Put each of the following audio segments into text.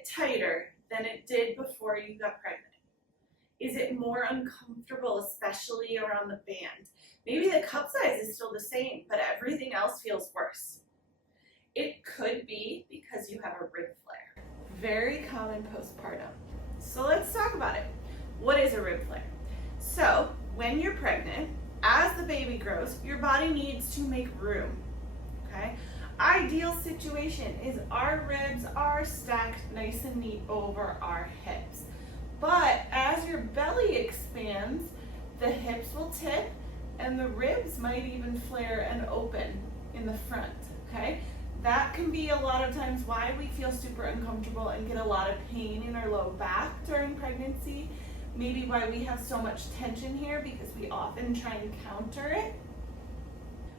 it tighter than it did before you got pregnant? Is it more uncomfortable, especially around the band? Maybe the cup size is still the same, but everything else feels worse. It could be because you have a rib flare. Very common postpartum. So let's talk about it. What is a rib flare? So when you're pregnant, as the baby grows, your body needs to make room, okay? Ideal situation is our ribs are stacked nice and neat over our hips. But as your belly expands, the hips will tip and the ribs might even flare and open in the front, okay? That can be a lot of times why we feel super uncomfortable and get a lot of pain in our low back during pregnancy. Maybe why we have so much tension here, because we often try and counter it.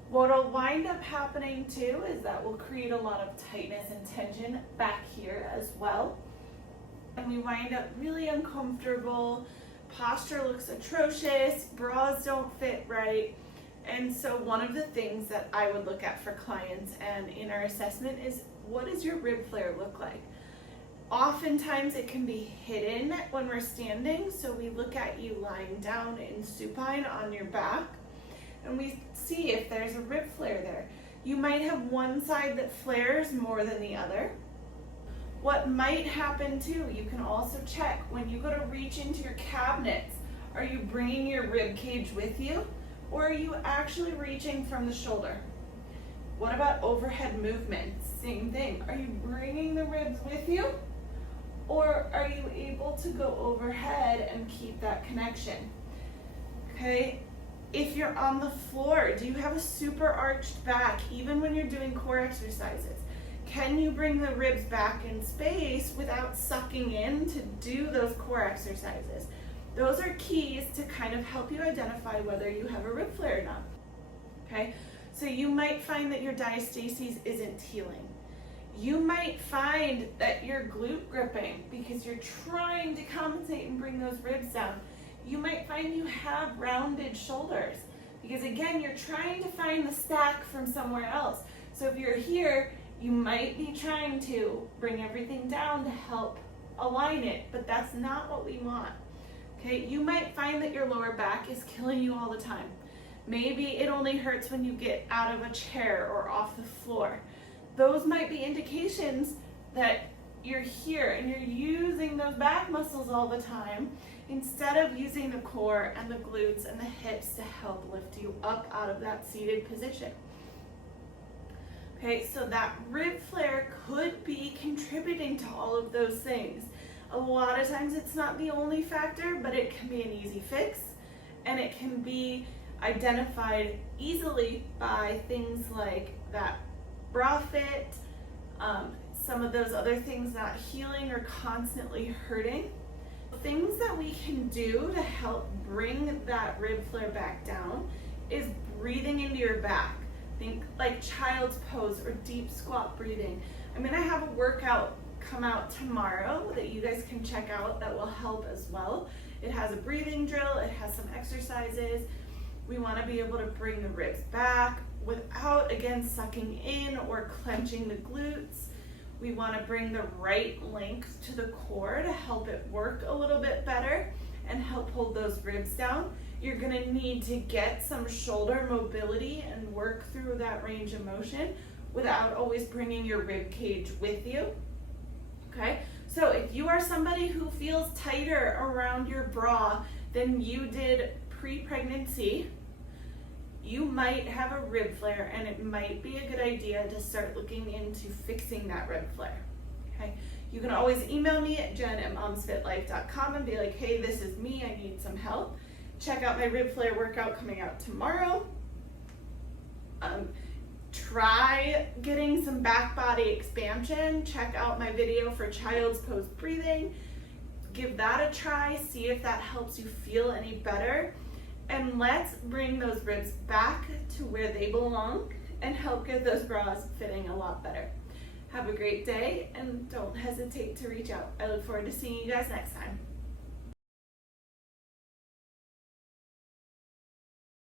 What'll wind up happening too is that will create a lot of tightness and tension back here as well. And we wind up really uncomfortable, posture looks atrocious, bras don't fit right. And so one of the things that I would look at for clients and in our assessment is, what does your rib flare look like? Oftentimes it can be hidden when we're standing, so we look at you lying down in supine on your back and we see if there's a rib flare there. You might have one side that flares more than the other. What might happen too, you can also check when you go to reach into your cabinets, are you bringing your rib cage with you, or are you actually reaching from the shoulder? What about overhead movement? Same thing. Are you bringing the ribs with you, or are you able to go overhead and keep that connection? Okay. If you're on the floor, do you have a super arched back even when you're doing core exercises? Can you bring the ribs back in space without sucking in to do those core exercises? Those are keys to kind of help you identify whether you have a rib flare or not. Okay, so you might find that your diastasis isn't healing. You might find that you're glute gripping because you're trying to compensate and bring those ribs down. You might find you have rounded shoulders because again, you're trying to find the stack from somewhere else. So if you're here, you might be trying to bring everything down to help align it, but that's not what we want. Okay, you might find that your lower back is killing you all the time. Maybe it only hurts when you get out of a chair or off the floor. Those might be indications that you're here and you're using those back muscles all the time instead of using the core and the glutes and the hips to help lift you up out of that seated position. Okay, so that rib flare could be contributing to all of those things. A lot of times it's not the only factor, but it can be an easy fix, and it can be identified easily by things like that bra fit, some of those other things not healing or constantly hurting. Things that we can do to help bring that rib flare back down is breathing into your back. Think like child's pose or deep squat breathing. I'm gonna have a workout come out tomorrow that you guys can check out that will help as well. It has a breathing drill, it has some exercises. We wanna be able to bring the ribs back without, again, sucking in or clenching the glutes. We wanna bring the right length to the core to help it work a little bit better and help hold those ribs down. You're gonna need to get some shoulder mobility and work through that range of motion without always bringing your rib cage with you. Okay, so if you are somebody who feels tighter around your bra than you did pre-pregnancy, you might have a rib flare, and it might be a good idea to start looking into fixing that rib flare. Okay, you can always email me at jen@momsfitlife.com and be like, hey, this is me, I need some help. Check out my rib flare workout coming out tomorrow. Try getting some back body expansion. Check out my video for child's pose breathing. Give that a try, see if that helps you feel any better. And let's bring those ribs back to where they belong and help get those bras fitting a lot better. Have a great day and don't hesitate to reach out. I look forward to seeing you guys next time.